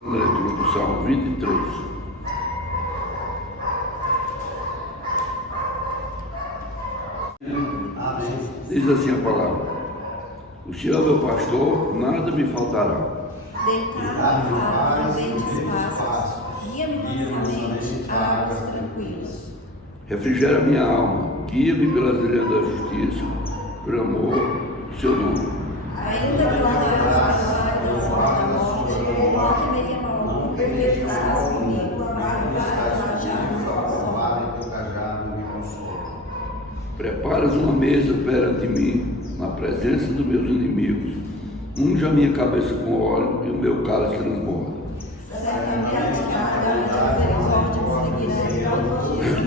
Leitura do Salmo 23. Diz assim a palavra: o Senhor é meu pastor, nada me faltará. Deitar-me faz verdes pastos, guia-me mansamente a águas tranquilas. Refrigera minha alma, guia-me pelas trilhas da justiça, por amor do seu nome. Ainda que eu andasse pela sombra da morte, não temeria mal algum, porque tu estás comigo, a vara e teu cajado me consolam. Preparas uma mesa perante mim, na presença dos meus inimigos. Unge a minha cabeça com óleo e o meu cálice transborda. Certamente a misericórdia me seguirá todos os dias da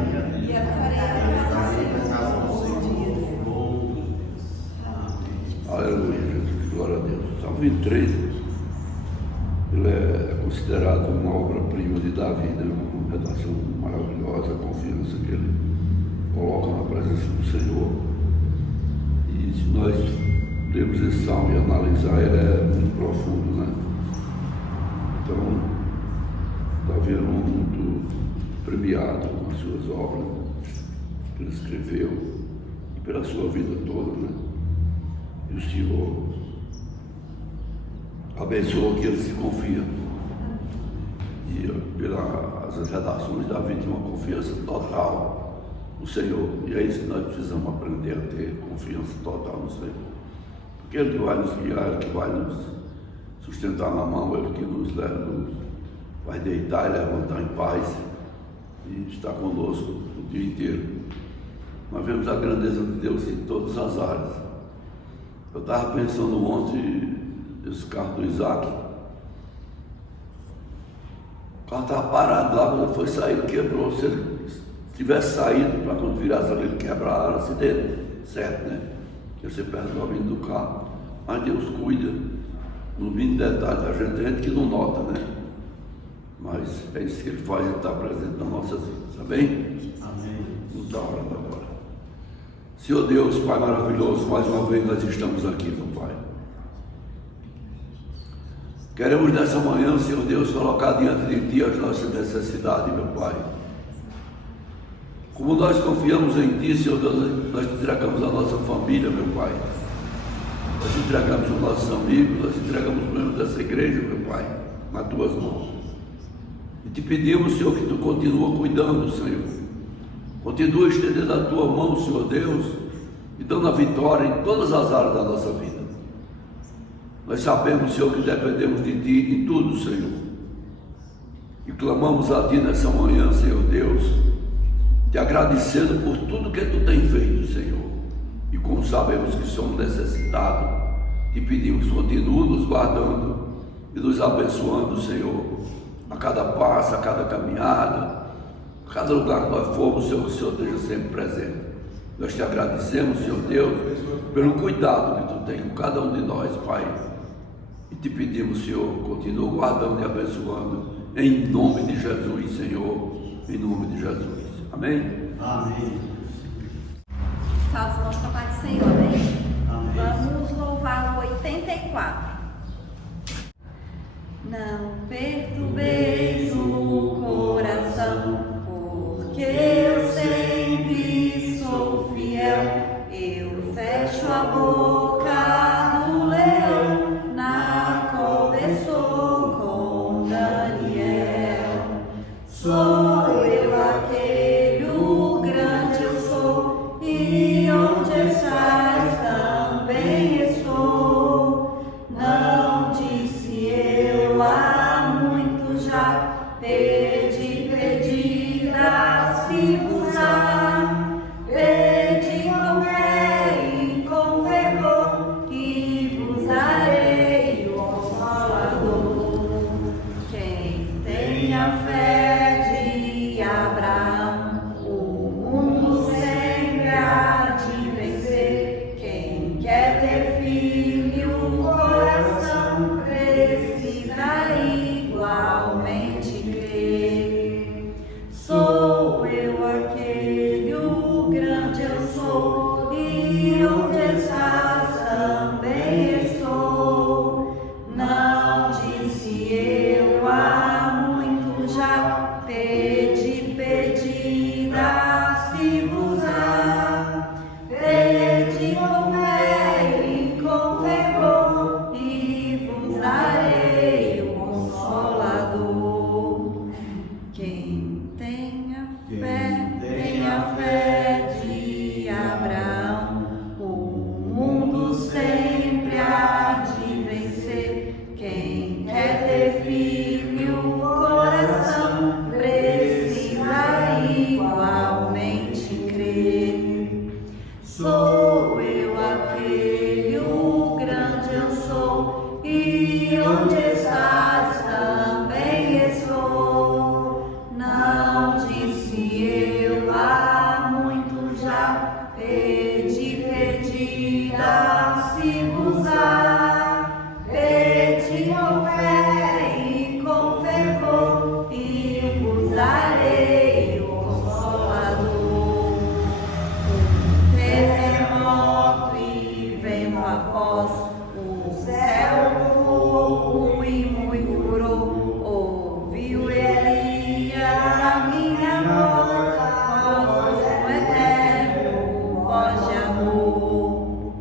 minha vida, e habitarei na casa do Senhor todos os dias. Aleluia, Jesus, glória a Deus. Salmo 23, ele é considerado uma obra-prima de Davi, né? Uma redação maravilhosa, a confiança que ele coloca na presença do Senhor. E se nós lermos esse salmo e analisar, ele é muito profundo, né? Então, Davi era um muito premiado nas suas obras que ele escreveu e pela sua vida toda, né? E o Senhor abençoou que ele se confia. E pelas redações, Davi tinha uma confiança total no Senhor. E é isso que nós precisamos aprender a ter, confiança total no Senhor. Porque Ele que vai nos guiar, Ele que vai nos sustentar na mão, Ele que nos vai deitar e levantar em paz e estar conosco o dia inteiro. Nós vemos a grandeza de Deus em todas as áreas. Eu estava pensando ontem, esse carro do Isaac, o carro estava parado lá, quando foi sair, ele quebrou. Se ele tivesse saído, para quando virasse ali, ele quebrar, era acidente, certo, né? Porque você perde o domínio do carro. Mas Deus cuida, no mínimo detalhe da gente, tem gente que não nota, né? Mas é isso que Ele faz, Ele está presente nas nossas vidas, amém? Amém. Não está orando agora. Senhor Deus, Pai maravilhoso, mais uma vez nós estamos aqui, meu Pai. Queremos nessa manhã, Senhor Deus, colocar diante de Ti as nossas necessidades, meu Pai. Como nós confiamos em Ti, Senhor Deus, nós entregamos a nossa família, meu Pai. Nós entregamos os nossos amigos, nós entregamos os membros dessa igreja, meu Pai, nas Tuas mãos. E Te pedimos, Senhor, que Tu continua cuidando, Senhor. Continua estendendo a Tua mão, Senhor Deus, e dando a vitória em todas as áreas da nossa vida. Nós sabemos, Senhor, que dependemos de Ti em tudo, Senhor. E clamamos a Ti nessa manhã, Senhor Deus, Te agradecendo por tudo que Tu tem feito, Senhor. E como sabemos que somos necessitados, Te pedimos que continue nos guardando e nos abençoando, Senhor, a cada passo, a cada caminhada, a cada lugar que nós formos, Senhor, que o Senhor esteja sempre presente. Nós Te agradecemos, Senhor Deus, pelo cuidado que Tu tem com cada um de nós, Pai. E Te pedimos, Senhor, continua guardando e abençoando, em nome de Jesus, Senhor, em nome de Jesus. Amém? Amém. Salve nosso Pai do Senhor, amém? Amém. Vamos louvar o 84. Não perturbeis o coração, porque eu sempre sou fiel. Eu fecho a boca do leão, na cova estou com Daniel. Sou eu aquele, o grande eu sou, e onde estás também estou. Não disse eu há muito já, onde estás também estou. Não disse eu há muito já, pedi, dá-se-vos-á. Pedi com fé e com fervor, e vos darei o Consolador. Terremoto e vento após, o céu fogo e muito furor. Ouviu Elias a minha voz eterno, voz de amor.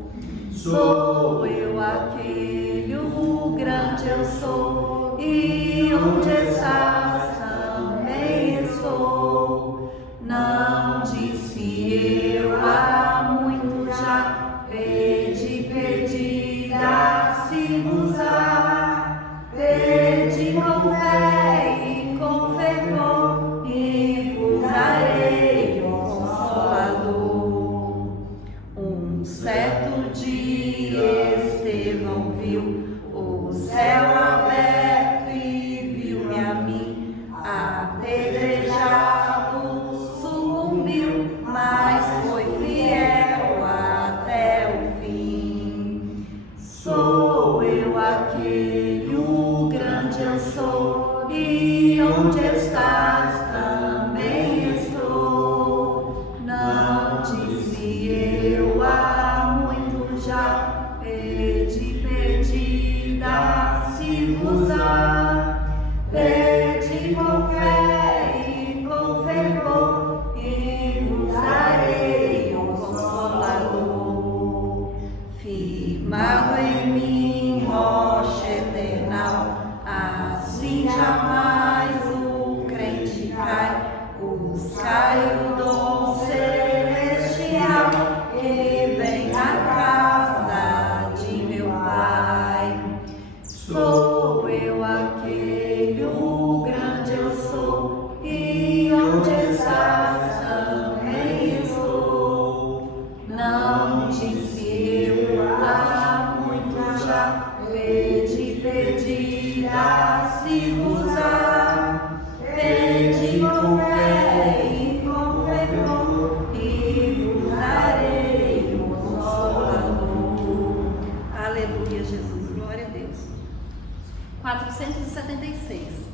Sou eu aquele, o grande eu sou, e onde estás também estou. Não disse eu há muito já, pedi, dá-se-vos-á. Pedi com fé e com fervor, e vos darei o Consolador. Um certo dia Estevão viu o céu aberto e viu-me a mim apedrejado, sucumbiu, mas foi fiel até o fim. Sou eu aquele, o grande eu sou, e onde estás também estou. Não disse eu há muito já, pedi, dá-se-vos-á. Pedi com fé e com fervor, e vos darei o Consolador. Firmado em mim, rocha eternal, assim jamais o crente cai. Buscai o dom celestial, que vem da casa de meu Pai. Sou eu aquele, o grande eu sou, e onde estás também estou. Não disse eu há muito já, pedi, dá-se-vos-á. Pedi com fé e com fervor, e vos darei o Consolador. Aleluia, Jesus, glória a Deus. 476.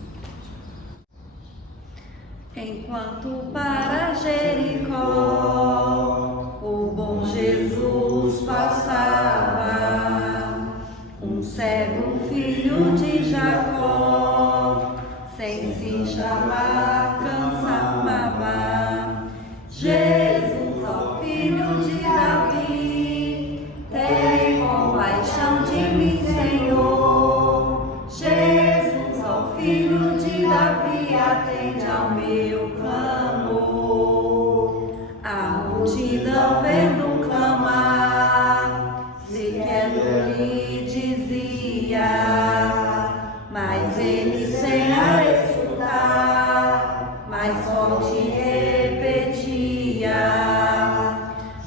Enquanto para Jericó o bom Jesus passava, um cego filho de Jacó, sem se chamar, cansava. Jesus, ó filho de Davi, tem compaixão de mim, Senhor. Jesus, ó filho de Davi, atende ao meu clamor. A multidão vendo clamar, sequer lhe dizia, mas ele sem a escutar, mais forte repetia: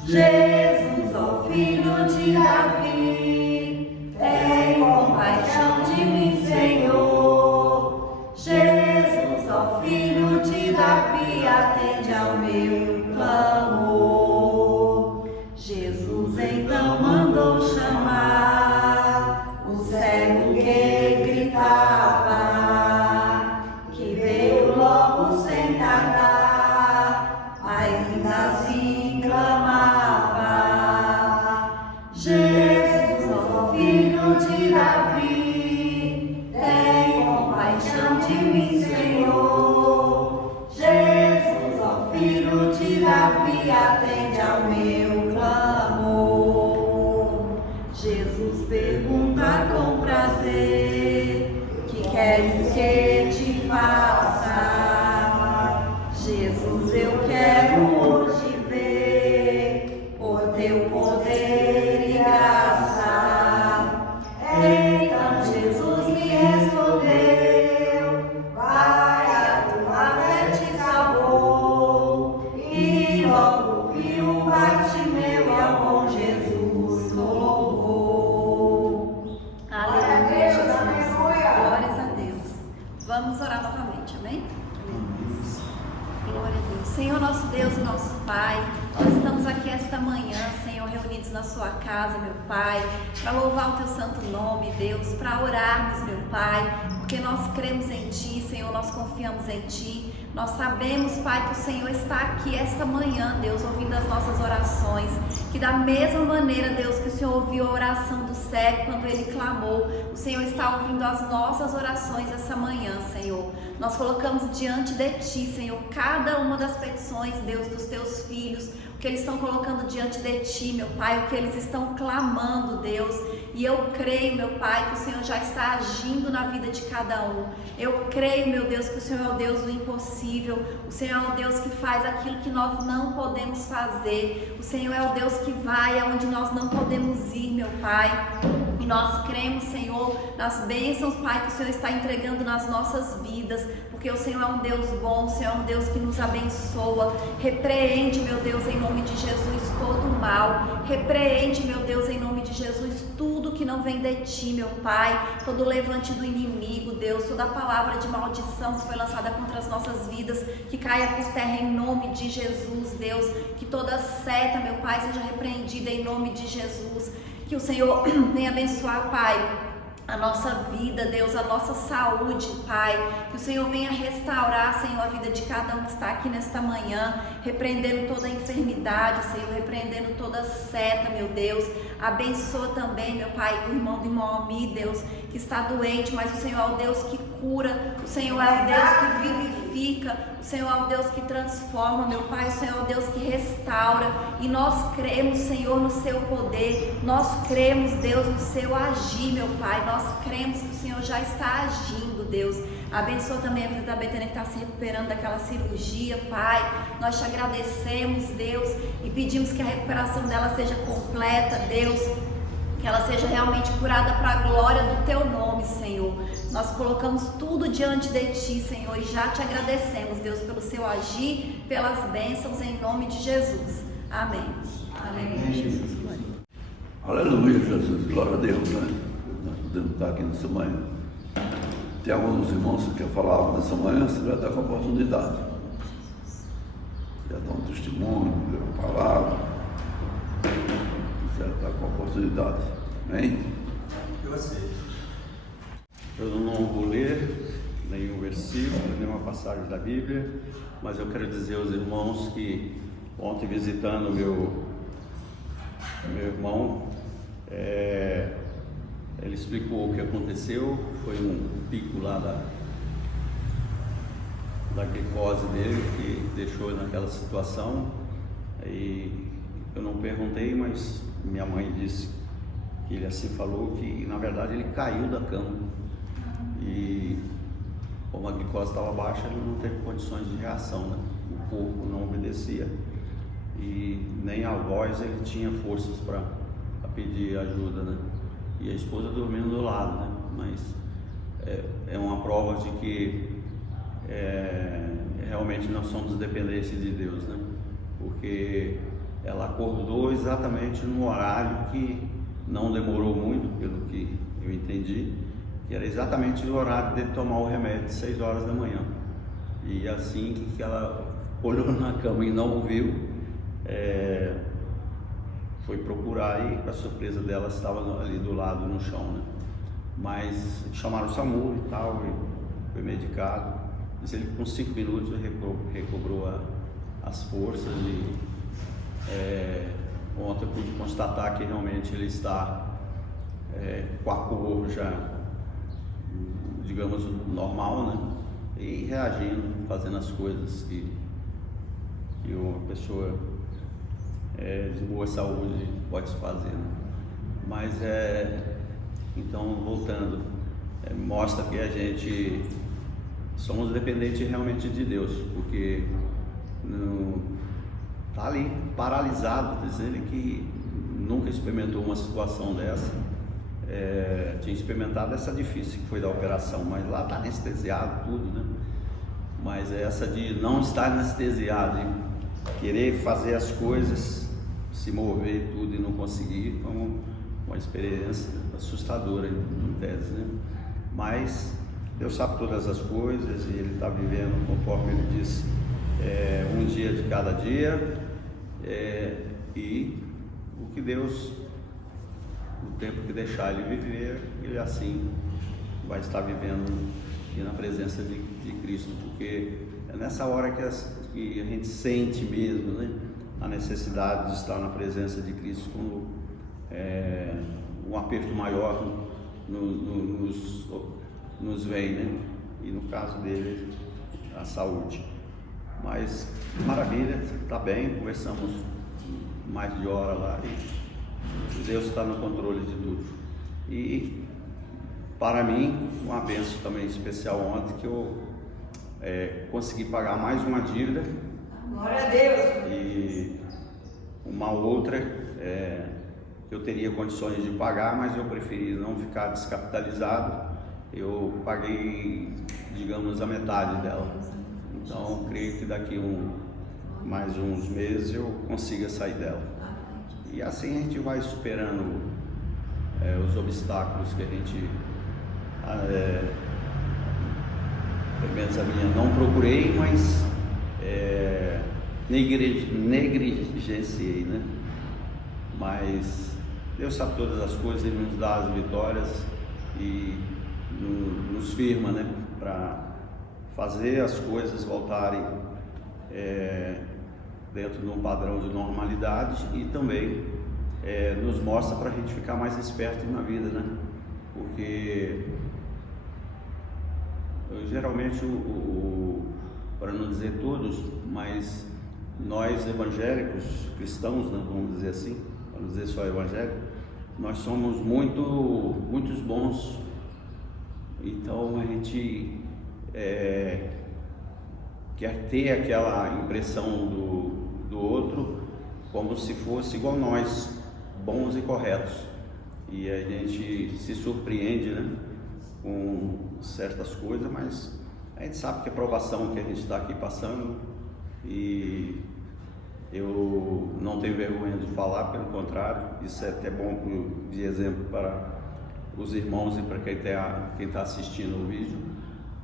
Jesus, ó filho de Davi, tem compaixão de mim, Senhor. Jesus, ó filho de Davi, atende ao meu clamor. Jesus então mandou chamar o cego que gritava, que veio logo sem tardar, mas ainda assim clamava: Jesus, ó filho de Davi, tem compaixão de mim, Senhor. Jesus, ó filho de Davi, atende ao meu clamor. Jesus pergunta com prazer: que Amém? Glória a Deus. Senhor, nosso Deus e nosso Pai, nós estamos aqui esta manhã, Senhor, reunidos na sua casa, meu Pai, para louvar o teu santo nome, Deus, para orarmos, meu Pai, porque nós cremos em Ti, Senhor, nós confiamos em Ti. Nós sabemos, Pai, que o Senhor está aqui esta manhã, Deus, ouvindo as nossas orações, que da mesma maneira, Deus, que o Senhor ouviu a oração do cego quando ele clamou, o Senhor está ouvindo as nossas orações essa manhã, Senhor. Nós colocamos diante de Ti, Senhor, cada uma das petições, Deus, dos Teus filhos, o que eles estão colocando diante de Ti, meu Pai, o que eles estão clamando, Deus. E eu creio, meu Pai, que o Senhor já está agindo na vida de cada um. Eu creio, meu Deus, que o Senhor é o Deus do impossível. O Senhor é o Deus que faz aquilo que nós não podemos fazer. O Senhor é o Deus que vai aonde nós não podemos ir, meu Pai. E nós cremos, Senhor, nas bênçãos, Pai, que o Senhor está entregando nas nossas vidas, porque o Senhor é um Deus bom, o Senhor é um Deus que nos abençoa. Repreende, meu Deus, em nome de Jesus, todo o mal. Repreende, meu Deus, em nome de Jesus, tudo que não vem de Ti, meu Pai. Todo levante do inimigo, Deus, toda palavra de maldição que foi lançada contra as nossas vidas, que caia por terra em nome de Jesus, Deus. Que toda seta, meu Pai, seja repreendida em nome de Jesus. Que o Senhor venha abençoar, Pai, a nossa vida, Deus, a nossa saúde, Pai. Que o Senhor venha restaurar, Senhor, a vida de cada um que está aqui nesta manhã, repreendendo toda a enfermidade, Senhor, repreendendo toda seta, meu Deus. Abençoa também, meu Pai, o irmão de Moami, Deus, que está doente, mas o Senhor é o Deus que cura, o Senhor é o Deus que vivifica, o Senhor é o Deus que transforma, meu Pai, o Senhor é o Deus que restaura. E nós cremos, Senhor, no Seu poder, nós cremos, Deus, no Seu agir, meu Pai. Nós cremos que o Senhor já está agindo, Deus. Abençoa também a vida da Betânia que está se recuperando daquela cirurgia, Pai. Nós Te agradecemos, Deus, e pedimos que a recuperação dela seja completa, Deus. Que ela seja realmente curada para a glória do Teu nome, Senhor. Nós colocamos tudo diante de Ti, Senhor, e já Te agradecemos, Deus, pelo Seu agir, pelas bênçãos, em nome de Jesus. Amém. Aleluia, Jesus. Aleluia, Jesus. Glória a Deus, né? Nós podemos estar aqui nessa manhã. Tem alguns dos irmãos que quer falar algo nessa manhã, você vai estar com a oportunidade. Já dá um testemunho, uma palavra. Você vai estar com a oportunidade. Amém? Eu aceito. Eu não vou ler nenhum versículo, nenhuma passagem da Bíblia, mas eu quero dizer aos irmãos que ontem, visitando meu irmão, ele explicou o que aconteceu. Foi um pico lá da glicose dele que deixou naquela situação. E eu não perguntei, mas minha mãe disse que ele assim falou, que na verdade ele caiu da cama e como a glicose estava baixa, ele não teve condições de reação, né? O corpo não obedecia e nem a voz ele tinha forças para pedir ajuda, né? E a esposa dormindo do lado, né? Mas é uma prova de que realmente nós somos dependentes de Deus, né? Porque ela acordou exatamente no horário que não demorou muito, pelo que eu entendi, que era exatamente o horário de tomar o remédio, 6 horas da manhã. E assim que ela olhou na cama e não viu, foi procurar e, para surpresa dela, estava ali do lado no chão, né? Mas chamaram o SAMU e tal, e foi medicado. Mas ele com 5 minutos recobrou as forças e ontem eu pude constatar que realmente ele está com a cor já, digamos, normal, né? E reagindo, fazendo as coisas que uma pessoa de boa saúde pode fazer, né? Mas então, voltando, mostra que a gente somos dependentes realmente de Deus, porque está ali paralisado, dizendo que nunca experimentou uma situação dessa. Tinha experimentado essa difícil que foi da operação, mas lá está anestesiado tudo, né? Mas essa de não estar anestesiado e querer fazer as coisas, se mover tudo e não conseguir, foi uma experiência assustadora em tese, né? Mas Deus sabe todas as coisas e Ele está vivendo, conforme Ele disse, um dia de cada dia, e o que Deus, o tempo que deixar Ele viver, Ele assim vai estar vivendo aqui na presença de Cristo, porque é nessa hora que a gente sente mesmo, né, a necessidade de estar na presença de Cristo, quando um aperto maior nos vem, né? E no caso dele, a saúde. Mas maravilha, está bem, conversamos mais de hora lá e Deus está no controle de tudo. E para mim, uma bênção também especial ontem, que eu consegui pagar mais uma dívida. Glória a Deus! E uma outra eu teria condições de pagar, mas eu preferi não ficar descapitalizado. Eu paguei, digamos, a metade dela. Então, creio que daqui mais uns meses eu consiga sair dela. E assim a gente vai superando os obstáculos que a gente, pelo menos a minha, não procurei, mas negligenciei, né? Mas Deus sabe todas as coisas, Ele nos dá as vitórias e nos firma, né, para fazer as coisas voltarem dentro de um padrão de normalidade, e também nos mostra para a gente ficar mais esperto na vida, né? Porque geralmente, para não dizer todos, mas nós evangélicos, cristãos, né, vamos dizer assim, para não dizer só evangélico, nós somos muitos bons. Então a gente quer ter aquela impressão do outro como se fosse igual nós, bons e corretos, e a gente se surpreende, né, com certas coisas, mas a gente sabe que a provação que a gente está aqui passando, e eu não tenho vergonha de falar, pelo contrário, isso é até bom de exemplo para os irmãos e para quem está assistindo o vídeo,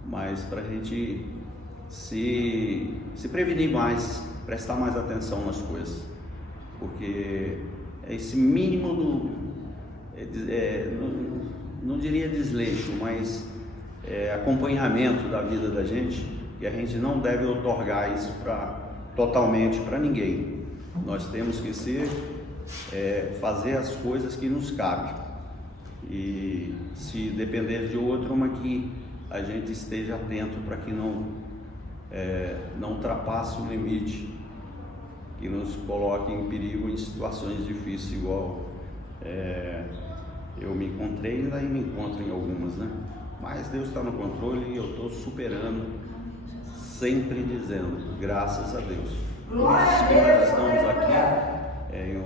mas para a gente se prevenir mais, prestar mais atenção nas coisas, porque esse mínimo não diria desleixo, mas acompanhamento da vida da gente, que a gente não deve otorgar isso totalmente para ninguém. Nós temos que fazer as coisas que nos cabem, e se depender de outro, mas que a gente esteja atento para que não ultrapasse o limite, que nos coloque em perigo em situações difíceis, igual eu me encontrei e ainda me encontro em algumas, né? Mas Deus está no controle e eu estou superando, sempre dizendo, graças a Deus. Nós que estamos aqui,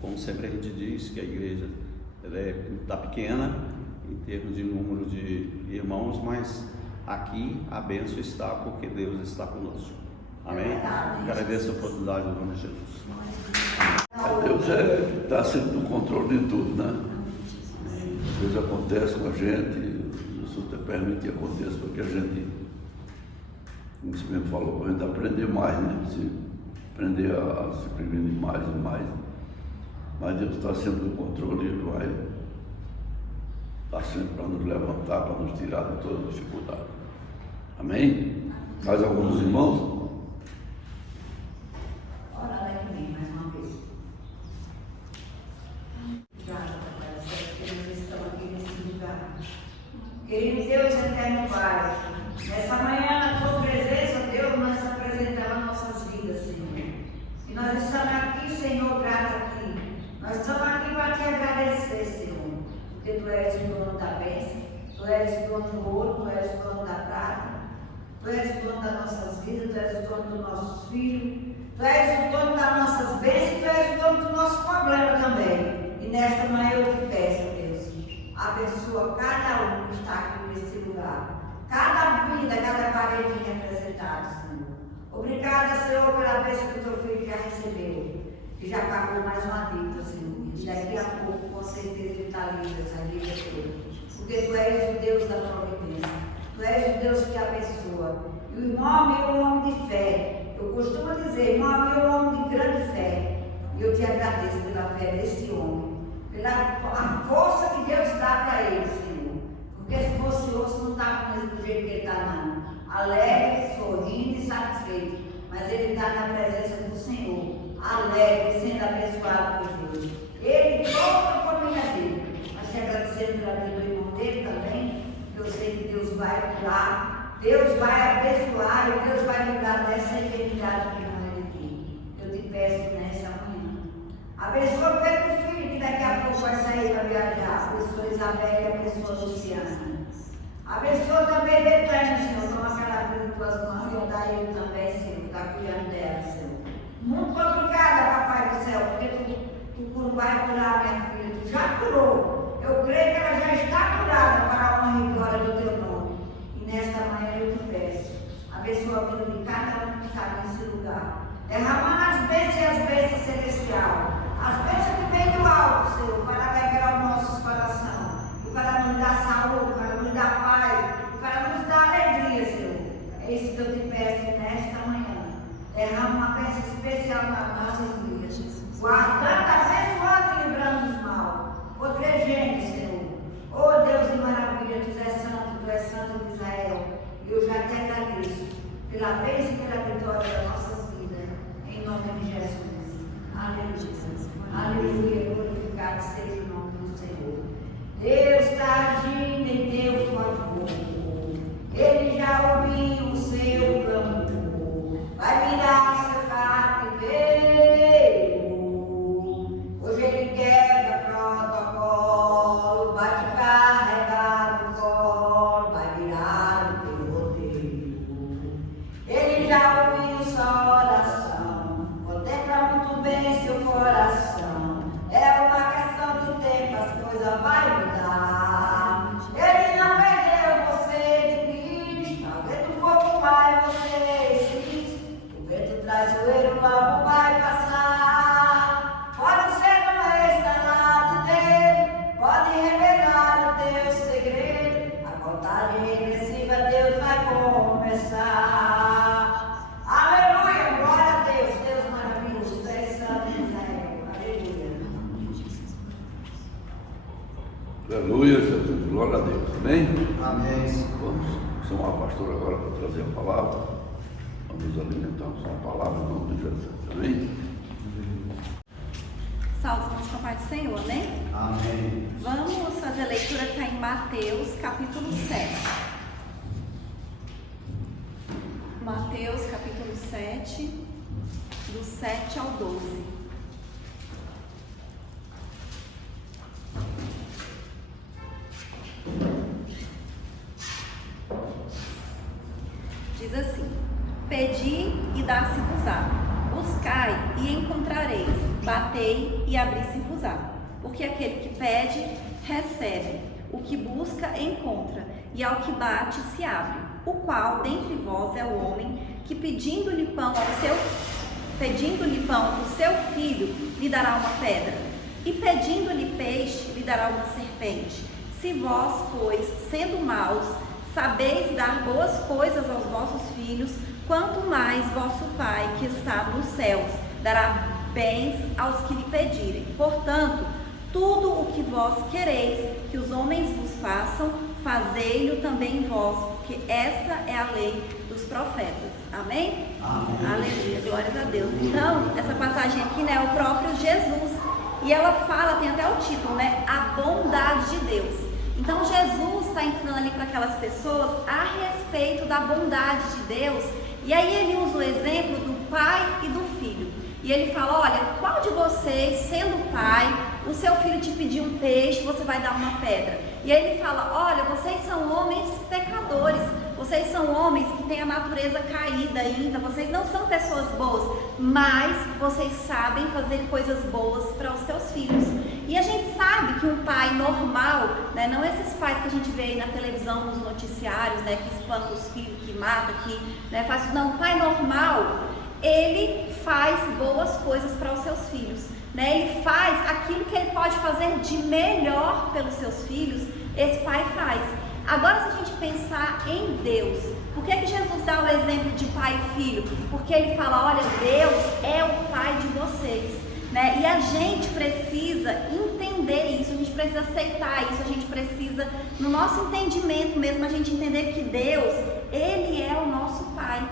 como sempre a gente diz, que a igreja está pequena em termos de número de irmãos, mas aqui a bênção está porque Deus está conosco. Amém? Agradeço a oportunidade, no nome de Jesus. Deus está sempre no controle de tudo, né? Às vezes acontece com a gente, Jesus te permite que aconteça para que a gente, como você mesmo falou, a gente aprender mais, né? Se aprender a se prevenir mais e mais. Mas Deus está sempre no controle, Ele vai estar sempre para nos levantar, para nos tirar de todas as dificuldades. Amém? Mais alguns irmãos? Ora lá comigo mais uma vez. Obrigada, Pai, que eles estão aqui nesse lugar. Querido Deus eterno Pai, nessa manhã, na tua presença, Deus, nós apresentamos nossas vidas, Senhor. E nós estamos aqui, Senhor, grato a Ti. Nós estamos aqui para Te agradecer, Senhor, porque Tu és o dono da bênção, Tu és o dono do ouro, Tu és o dono da prata, Tu és o dono das nossas vidas, Tu és o dono dos nossos filhos, Tu és o dono das nossas bênçãos, Tu és o dono do nosso problema também. E nesta manhã eu Te peço, Deus, abençoa cada um que está aqui nesse lugar, cada vida, cada parede representada, Senhor. Obrigada, Senhor, pela bênção que o Teu filho já recebeu, que já pagou mais uma dívida, Senhor. E daqui a pouco, com certeza, Ele está livre dessa dívida toda. Porque Tu és o Deus da providência. Tu és pessoa. E o irmão Amir é um homem de fé. Eu costumo dizer, irmão Amir é um homem de grande fé. E eu te agradeço pela fé desse homem, pela força que Deus dá para ele, Senhor. Porque se fosse outro, não estava do jeito que ele está, não. Alegre, sorrindo e satisfeito. Mas ele está na presença do Senhor, alegre, sendo abençoado por Deus. Ele e toda a família dele. Mas te agradecendo pela vida do irmão dele também, que eu sei que Deus vai curar, Deus vai abençoar e Deus vai livrar dessa enfermidade que não é aqui. Eu te peço nessa manhã. Abençoa o Pedro Filho, que daqui a pouco vai sair para viajar. Abençoa Isabel e abençoa Luciana. Abençoa também Betânia, Senhor. Toma aquela vida em tuas mãos e dá ele também, Senhor. Está cuidando dela, Senhor. Muito obrigada, Papai do céu, porque tu vai curar minha filha. Tu já curou. Eu creio que ela já está curada para a honra e glória do teu nome. E nesta manhã eu te peço. Abençoa a vida de cada um que está nesse lugar. Derramando as bênçãos e as bênçãos celestiais. As bênçãos que vêm do alto, Senhor, para alegrar os nossos corações. E para nos dar saúde, para nos dar paz, e para nos dar alegria, Senhor. É isso que eu te peço nesta manhã. Derrama uma bênção especial nas nossas vidas. Guardando, abençoando e livrando dos mal. Protegendo, Senhor. Oh Deus de maravilha, Tu és santo de Israel. E eu já te agradeço pela bênção e pela vitória das nossas vidas. Em nome de Jesus. Aleluia. Aleluia. Glorificado seja o nome do Senhor. Deus está agindo em teu favor. Ele já ouviu o seu clamor. Vai virar seu cativeiro. Hoje ele quebra protocolo. Vai te carregar no colo. Vai virar o teu roteiro. Ele já ouviu sua oração. Contempla muito bem seu coração. É uma questão de tempo, as coisas vão mudar. Ele não perdeu você de vista. O vento fogo vai, você existe. O vento traiçoeiro logo vai passar. Pode ser no estalar dele, pode revelar o teu segredo. A contagem regressiva Deus vai começar. Aleluia, glória a Deus, Deus maravilhoso, Tu és santo de Israel. Aleluia. Aleluia, Jesus. Glória a Deus. Amém? Amém. Vamos chamar a pastora agora para trazer a palavra. Vamos alimentarmos com a palavra em nome de Jesus. Amém? Salve, irmãos, com a paz do Senhor, amém? Amém. Vamos fazer a leitura que está em Mateus, capítulo 7. Mateus, capítulo 7, do 7 ao 12. Diz assim: Pedi e dá-se-vos-á, buscai e encontrareis, batei e abri-se-vos-á. Porque aquele que pede, recebe, o que busca, encontra, e ao que bate, se abre. O qual dentre vós é o homem que pedindo-lhe pão o seu filho, lhe dará uma pedra, e pedindo-lhe peixe, lhe dará uma serpente. Se vós, pois, sendo maus, sabeis dar boas coisas aos vossos filhos, quanto mais vosso Pai que está nos céus dará bens aos que lhe pedirem. Portanto, tudo o que vós quereis que os homens vos façam, fazei-lo também vós, porque esta é a lei dos profetas. Amém? Amém. Aleluia, glórias a Deus. Então, essa passagem aqui, né, é o próprio Jesus. E ela fala, tem até o título, né? A bondade de Deus. Então, Jesus está ensinando ali para aquelas pessoas a respeito da bondade de Deus. E aí ele usa o exemplo do pai e do filho. E ele fala, olha, qual de vocês, sendo pai, o seu filho te pedir um peixe, você vai dar uma pedra? E aí ele fala, olha, vocês são homens pecadores, vocês são homens que têm a natureza caída ainda, vocês não são pessoas boas, mas vocês sabem fazer coisas boas para os seus filhos. E a gente sabe que um pai normal, né, não esses pais que a gente vê aí na televisão, nos noticiários, né, que espancam os filhos, que mata, que, né, faz, não, um pai normal, ele faz boas coisas para os seus filhos, né? Ele faz aquilo que ele pode fazer de melhor pelos seus filhos, esse pai faz. Agora, se a gente pensar pensar em Deus. Por que Jesus dá o exemplo de pai e filho? Porque ele fala, olha, Deus é o pai de vocês, né? E a gente precisa entender isso, a gente precisa aceitar isso, a gente precisa, no nosso entendimento mesmo, a gente entender que Deus, ele é o nosso pai.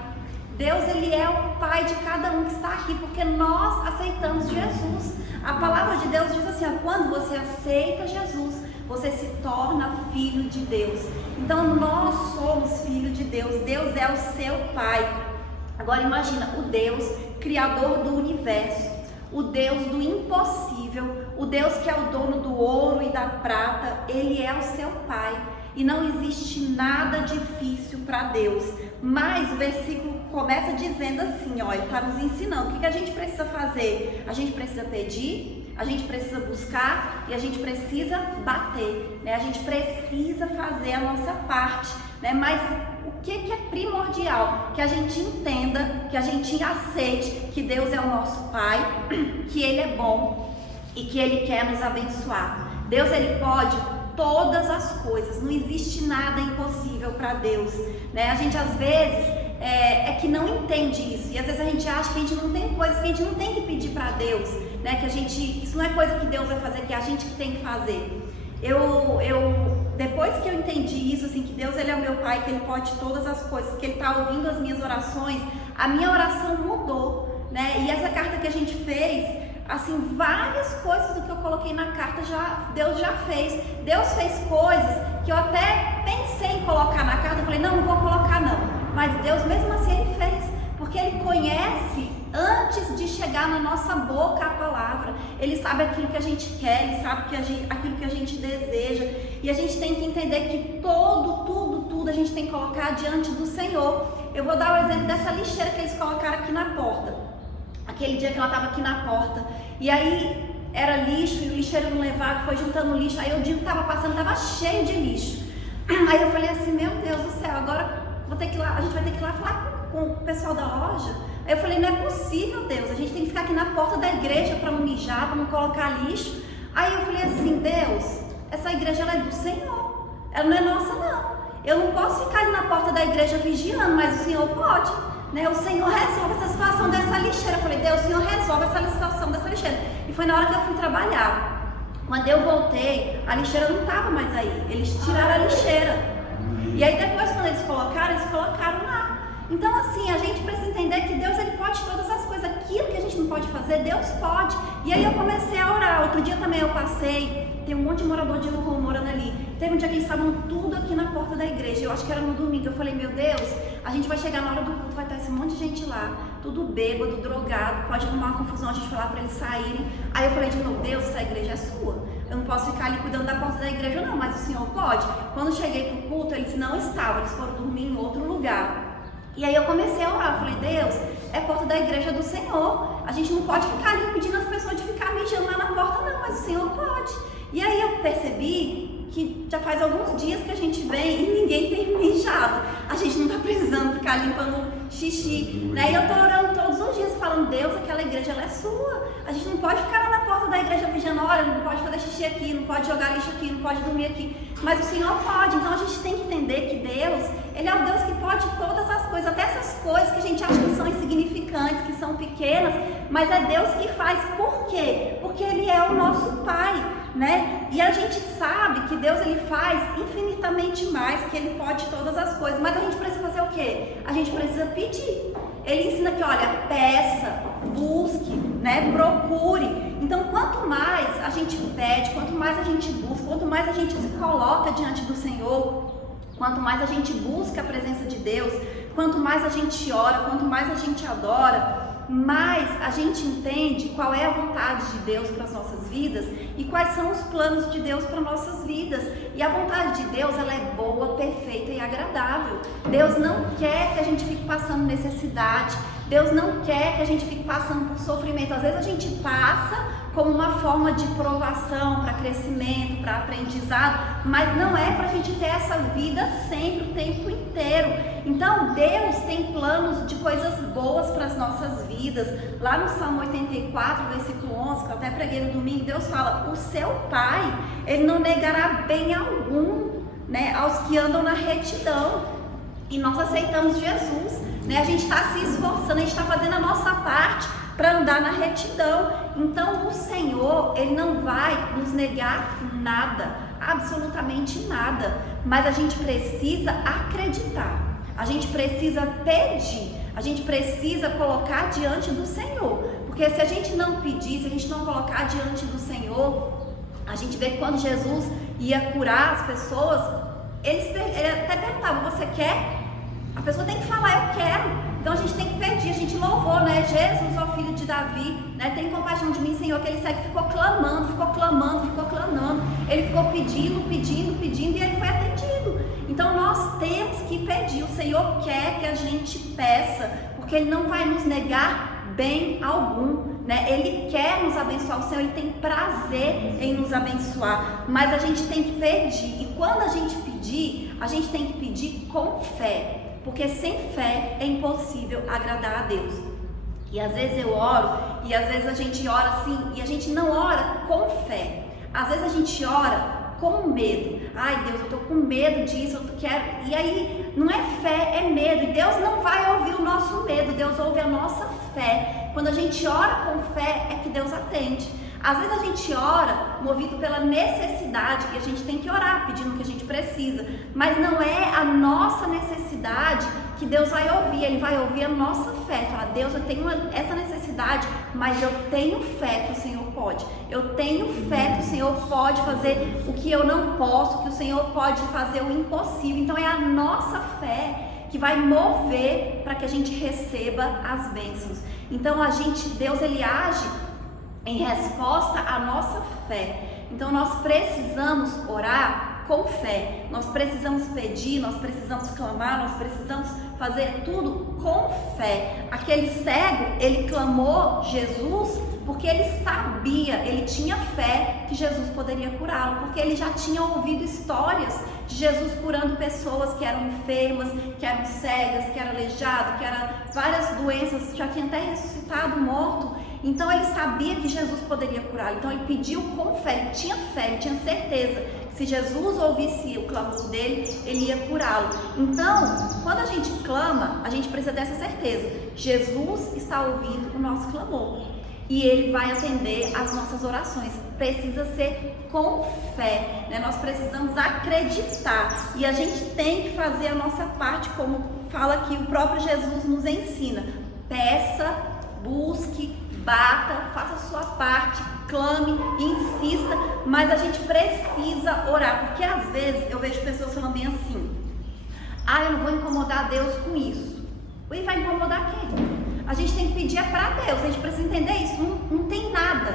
Deus, ele é o pai de cada um que está aqui, porque nós aceitamos Jesus. A palavra de Deus diz assim, ó, quando você aceita Jesus, você se torna filho de Deus. Então nós somos filhos de Deus, Deus é o seu pai. Agora imagina, o Deus criador do universo, o Deus do impossível, o Deus que é o dono do ouro e da prata, ele é o seu pai. E não existe nada difícil para Deus. Mas o versículo começa dizendo assim, ó, ele está nos ensinando o que a gente precisa fazer. A gente precisa pedir, a gente precisa buscar e a gente precisa bater, né? A gente precisa fazer a nossa parte, né? Mas o que é primordial? Que a gente entenda, que a gente aceite que Deus é o nosso Pai, que Ele é bom e que Ele quer nos abençoar. Deus, Ele pode todas as coisas, não existe nada impossível para Deus, né? A gente às vezes é que não entende isso, e às vezes a gente acha que a gente não tem coisas que a gente não tem que pedir para Deus, né? Que isso não é coisa que Deus vai fazer, que é a gente que tem que fazer. Depois que eu entendi isso, assim, que Deus, ele é o meu pai, que ele pode todas as coisas, que ele está ouvindo as minhas orações, a minha oração mudou, né? E essa carta que a gente fez, assim, várias coisas do que eu coloquei na carta Deus já fez. Deus fez coisas que eu até pensei em colocar na carta, eu falei, não vou colocar não, mas Deus mesmo assim ele fez, porque ele conhece antes de chegar na nossa boca a palavra, ele sabe aquilo que a gente quer, ele sabe aquilo que a gente deseja, e a gente tem que entender que tudo a gente tem que colocar diante do Senhor. Eu vou dar o exemplo dessa lixeira que eles colocaram aqui na porta. Aquele dia que ela estava aqui na porta, e aí era lixo, e o lixeiro não levava, foi juntando lixo, aí o dia que estava passando estava cheio de lixo. Aí eu falei assim, meu Deus do céu, agora a gente vai ter que ir lá falar com o pessoal da loja. Aí eu falei, não é possível, Deus, a gente tem que ficar aqui na porta da igreja para não mijar, para não colocar lixo. Aí eu falei assim, Deus, essa igreja ela é do Senhor, ela não é nossa não. Eu não posso ficar ali na porta da igreja vigiando, mas o Senhor pode. Né, o Senhor resolve essa situação dessa lixeira. Eu falei, Deus, o Senhor resolve essa situação dessa lixeira. E foi na hora que eu fui trabalhar. Quando eu voltei, a lixeira não estava mais aí. Eles tiraram a lixeira. E aí depois, quando eles colocaram lá. Então assim, a gente precisa entender que Deus, ele pode todas as coisas. Aquilo que a gente não pode fazer, Deus pode. E aí eu comecei a orar. Outro dia também eu passei, tem um monte de morador de rua morando ali. Teve um dia que eles estavam tudo aqui na porta da igreja. Eu acho que era no domingo. Eu falei, meu Deus, a gente vai chegar na hora do culto, vai estar esse monte de gente lá, tudo bêbado, drogado, pode arrumar uma confusão, a gente falar para eles saírem. Aí eu falei de novo, Deus, essa igreja é sua. Eu não posso ficar ali cuidando da porta da igreja não, mas o Senhor pode. Quando eu cheguei pro culto, eles não estavam, eles foram dormir em outro lugar. E aí eu comecei a orar, eu falei, Deus, é porta da igreja do Senhor. A gente não pode ficar ali pedindo às pessoas de ficar mijando lá na porta não, mas o Senhor pode. E aí eu percebi que já faz alguns dias que a gente vem e ninguém tem mijado. A gente não está precisando ficar limpando xixi, né? E eu estou orando todos os dias falando, Deus, aquela igreja ela é sua. A gente não pode ficar lá na porta da igreja vigiando, olha, não pode fazer xixi aqui, não pode jogar lixo aqui, não pode dormir aqui. Mas o Senhor pode. Então a gente tem que entender que Deus, ele é o Deus que pode todas as coisas, até essas coisas que a gente acha que são insignificantes, que são pequenas, mas é Deus que faz. Por quê? Porque ele é o nosso Pai, né? E a gente sabe que Deus, ele faz infinitamente mais, que ele pode todas as coisas, mas a gente precisa fazer o quê? A gente precisa pedir. Ele ensina que, olha, peça, busque, né? Procure. Então, quanto mais a gente pede, quanto mais a gente busca, quanto mais a gente se coloca diante do Senhor, quanto mais a gente busca a presença de Deus, quanto mais a gente ora, quanto mais a gente adora, mais a gente entende qual é a vontade de Deus para as nossas vidas e quais são os planos de Deus para nossas vidas. E a vontade de Deus, ela é boa, perfeita e agradável. Deus não quer que a gente fique passando necessidade. Deus não quer que a gente fique passando por sofrimento. Às vezes a gente passa como uma forma de provação, para crescimento, para aprendizado, mas não é para a gente ter essa vida sempre, o tempo inteiro. Então Deus tem planos de coisas boas para as nossas vidas. Lá no Salmo 84, versículo 11, que eu até preguei no domingo, Deus fala, o seu Pai, ele não negará bem algum, né, aos que andam na retidão. E nós aceitamos Jesus, né? A gente está se esforçando, a gente está fazendo a nossa parte para andar na retidão. Então o Senhor, Ele não vai nos negar nada, absolutamente nada, mas a gente precisa acreditar, a gente precisa pedir, a gente precisa colocar diante do Senhor, porque se a gente não pedir, se a gente não colocar diante do Senhor, a gente vê que quando Jesus ia curar as pessoas, ele até perguntava, você quer? A pessoa tem que falar, eu quero. Então a gente tem que pedir, a gente louvou, né? Jesus, ó filho de Davi, né? Tem compaixão de mim, Senhor. Aquele cego ficou clamando, ficou clamando, ficou clamando. Ele ficou pedindo, pedindo, pedindo e ele foi atendido. Então nós temos que pedir. O Senhor quer que a gente peça, porque Ele não vai nos negar bem algum, né? Ele quer nos abençoar, o Senhor, Ele tem prazer em nos abençoar, mas a gente tem que pedir. E quando a gente pedir, a gente tem que pedir com fé, porque sem fé é impossível agradar a Deus. E às vezes eu oro, e às vezes a gente ora assim, e a gente não ora com fé. Às vezes a gente ora com medo. Ai Deus, eu tô com medo disso, eu quero. E aí não é fé, é medo. E Deus não vai ouvir o nosso medo, Deus ouve a nossa fé. Quando a gente ora com fé, é que Deus atende. Às vezes a gente ora movido pela necessidade, e a gente tem que orar pedindo o que a gente precisa, mas não é a nossa necessidade que Deus vai ouvir, Ele vai ouvir a nossa fé. Fala, Deus, eu tenho essa necessidade, mas eu tenho fé que o Senhor pode. Eu tenho fé que o Senhor pode fazer o que eu não posso, que o Senhor pode fazer o impossível. Então é a nossa fé que vai mover para que a gente receba as bênçãos. Então Deus, Ele age em resposta à nossa fé. Então nós precisamos orar com fé, nós precisamos pedir, nós precisamos clamar, nós precisamos fazer tudo com fé. Aquele cego, ele clamou Jesus porque ele sabia, ele tinha fé que Jesus poderia curá-lo, porque ele já tinha ouvido histórias de Jesus curando pessoas que eram enfermas, que eram cegas, que eram aleijadas, que eram várias doenças, já tinha até ressuscitado morto. Então ele sabia que Jesus poderia curá-lo, então ele pediu com fé, ele tinha certeza que se Jesus ouvisse o clamor dele, ele ia curá-lo. Então, quando a gente clama, a gente precisa dessa certeza, Jesus está ouvindo o nosso clamor e Ele vai atender as nossas orações. Precisa ser com fé, né? Nós precisamos acreditar e a gente tem que fazer a nossa parte, como fala aqui o próprio Jesus nos ensina. Peça, busque, bata, faça a sua parte, clame, insista, mas a gente precisa orar, porque às vezes eu vejo pessoas falando bem assim, eu não vou incomodar Deus com isso. E vai incomodar quem? A gente tem que pedir para Deus, a gente precisa entender isso, não tem nada.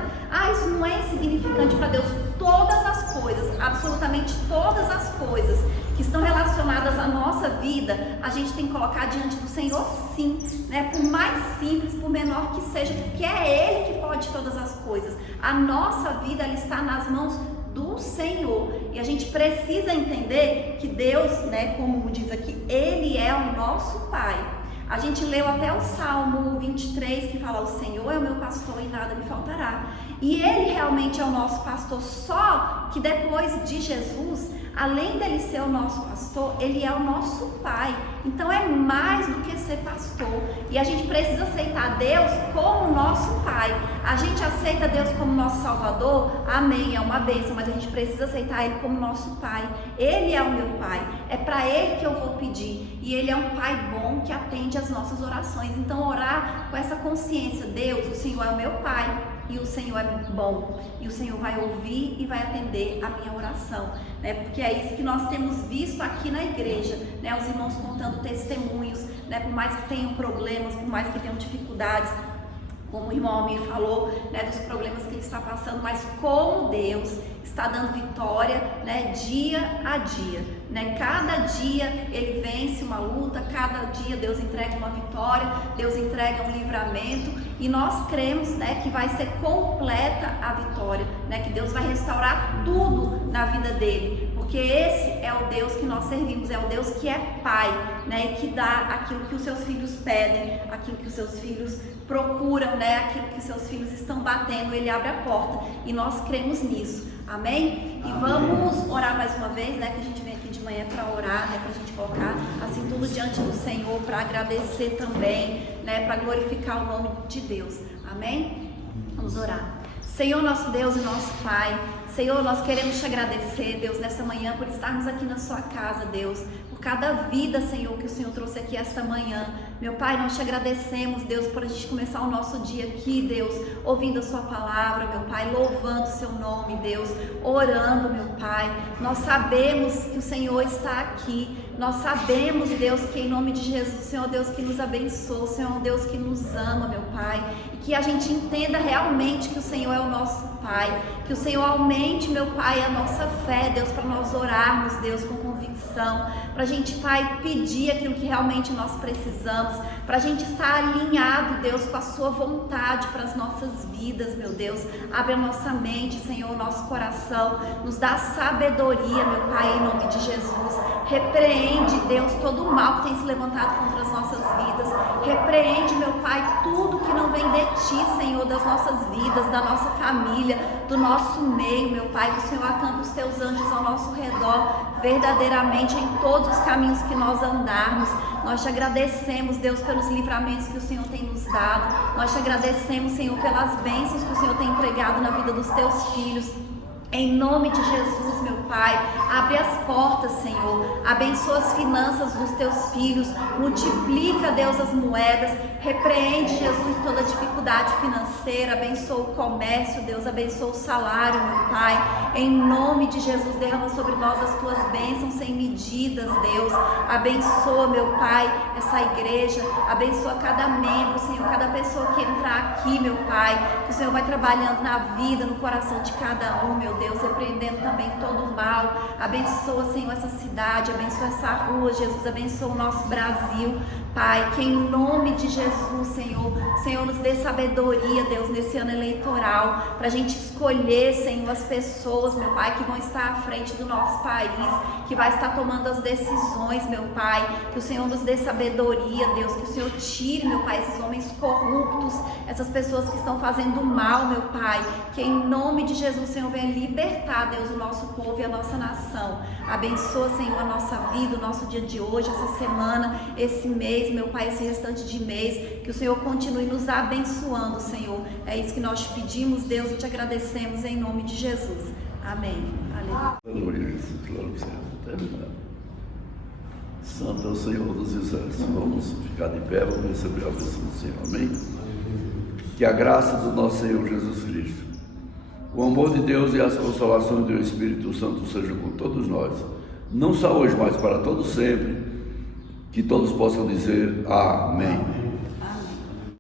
Isso não é insignificante para Deus. Todas as coisas, absolutamente todas as coisas que estão relacionadas à nossa vida, a gente tem que colocar diante do Senhor, sim, né? Por mais simples, por menor que seja, porque é Ele que pode todas as coisas. A nossa vida, ela está nas mãos do Senhor, e a gente precisa entender que Deus, né, como diz aqui, Ele é o nosso Pai. A gente leu até o Salmo 23, que fala, o Senhor é o meu pastor e nada me faltará. E Ele realmente é o nosso pastor, só que depois de Jesus, além dele ser o nosso pastor, Ele é o nosso Pai. Então é mais do que ser pastor. E a gente precisa aceitar Deus como nosso Pai. A gente aceita Deus como nosso Salvador, amém, é uma bênção, mas a gente precisa aceitar Ele como nosso Pai. Ele é o meu Pai, é para Ele que eu vou pedir. E Ele é um Pai bom que atende as nossas orações. Então orar com essa consciência, Deus, o Senhor é o meu Pai. E o Senhor é bom, e o Senhor vai ouvir e vai atender a minha oração, né? Porque é isso que nós temos visto aqui na igreja, né? Os irmãos contando testemunhos, né? Por mais que tenham problemas, por mais que tenham dificuldades, como o irmão Almir falou, né? Dos problemas que ele está passando, mas como Deus está dando vitória, né? Dia a dia, né? Cada dia Ele vence uma luta, cada dia Deus entrega uma vitória, Deus entrega um livramento. E nós cremos, né, que vai ser completa a vitória, né, que Deus vai restaurar tudo na vida dele, porque esse é o Deus que nós servimos, é o Deus que é Pai, né, e que dá aquilo que os seus filhos pedem, aquilo que os seus filhos procuram, né, aquilo que os seus filhos estão batendo, Ele abre a porta, e nós cremos nisso, amém? E vamos orar mais uma vez, né, que a gente vem aqui de manhã é para orar, né? Para a gente colocar assim tudo diante do Senhor, para agradecer também, né? Para glorificar o nome de Deus. Amém? Vamos orar. Senhor, nosso Deus e nosso Pai, Senhor, nós queremos te agradecer, Deus, nessa manhã, por estarmos aqui na sua casa, Deus, por cada vida, Senhor, que o Senhor trouxe aqui esta manhã. Meu Pai, nós te agradecemos, Deus, por a gente começar o nosso dia aqui, Deus, ouvindo a sua palavra, meu Pai, louvando o seu nome, Deus, orando, meu Pai. Nós sabemos que o Senhor está aqui. Nós sabemos, Deus, que em nome de Jesus, Senhor Deus que nos abençoa, Senhor Deus que nos ama, meu Pai, e que a gente entenda realmente que o Senhor é o nosso Pai, que o Senhor aumente, meu Pai, a nossa fé, Deus, para nós orarmos, Deus, com convicção, para a gente, Pai, pedir aquilo que realmente nós precisamos, para a gente estar alinhado, Deus, com a sua vontade para as nossas vidas, meu Deus. Abre a nossa mente, Senhor, o nosso coração, nos dá sabedoria, meu Pai, em nome de Jesus. Repreende, Deus, todo o mal que tem se levantado contra as nossas vidas. Repreende, meu Pai, tudo que não vem de Ti, Senhor, das nossas vidas, da nossa família, do nosso meio, meu Pai. Que o Senhor acampe os Teus anjos ao nosso redor, verdadeiramente em todos os caminhos que nós andarmos. Nós te agradecemos, Deus, pelos livramentos que o Senhor tem nos dado. Nós te agradecemos, Senhor, pelas bênçãos que o Senhor tem entregado na vida dos Teus filhos. Em nome de Jesus, meu Pai, abre as portas, Senhor, abençoa as finanças dos Teus filhos, multiplica, Deus, as moedas, repreende, Jesus, toda dificuldade financeira, abençoa o comércio, Deus, abençoa o salário, meu Pai, em nome de Jesus, derrama sobre nós as Tuas bênçãos sem medidas, Deus, abençoa, meu Pai, essa igreja, abençoa cada membro, Senhor, cada pessoa que entrar aqui, meu Pai, que o Senhor vai trabalhando na vida, no coração de cada um, meu Deus, repreendendo também todo o mal. Abençoa, Senhor, essa cidade, abençoa essa rua, Jesus, abençoa o nosso Brasil, Pai, que em nome de Jesus, Senhor, nos dê sabedoria, Deus, nesse ano eleitoral, para a gente escolher, Senhor, as pessoas, meu Pai, que vão estar à frente do nosso país, que vai estar tomando as decisões, meu Pai, que o Senhor nos dê sabedoria, Deus, que o Senhor tire, meu Pai, esses homens corruptos, essas pessoas que estão fazendo mal, meu Pai, que em nome de Jesus, Senhor, venha libertar, Deus, o nosso povo e a nossa nação. Abençoa, Senhor, a nossa vida, o nosso dia de hoje, essa semana, esse mês, meu Pai, esse restante de mês, que o Senhor continue nos abençoando, Senhor. É isso que nós te pedimos, Deus, e te agradecemos em nome de Jesus. Amém. Aleluia. Glória a Jesus, glória ao Senhor. Santo é o Senhor dos Exércitos. Vamos ficar de pé, vamos receber a bênção do Senhor. Amém? Que a graça do nosso Senhor Jesus Cristo, o amor de Deus e as consolações do Espírito Santo sejam com todos nós, não só hoje, mas para todos sempre. Que todos possam dizer amém.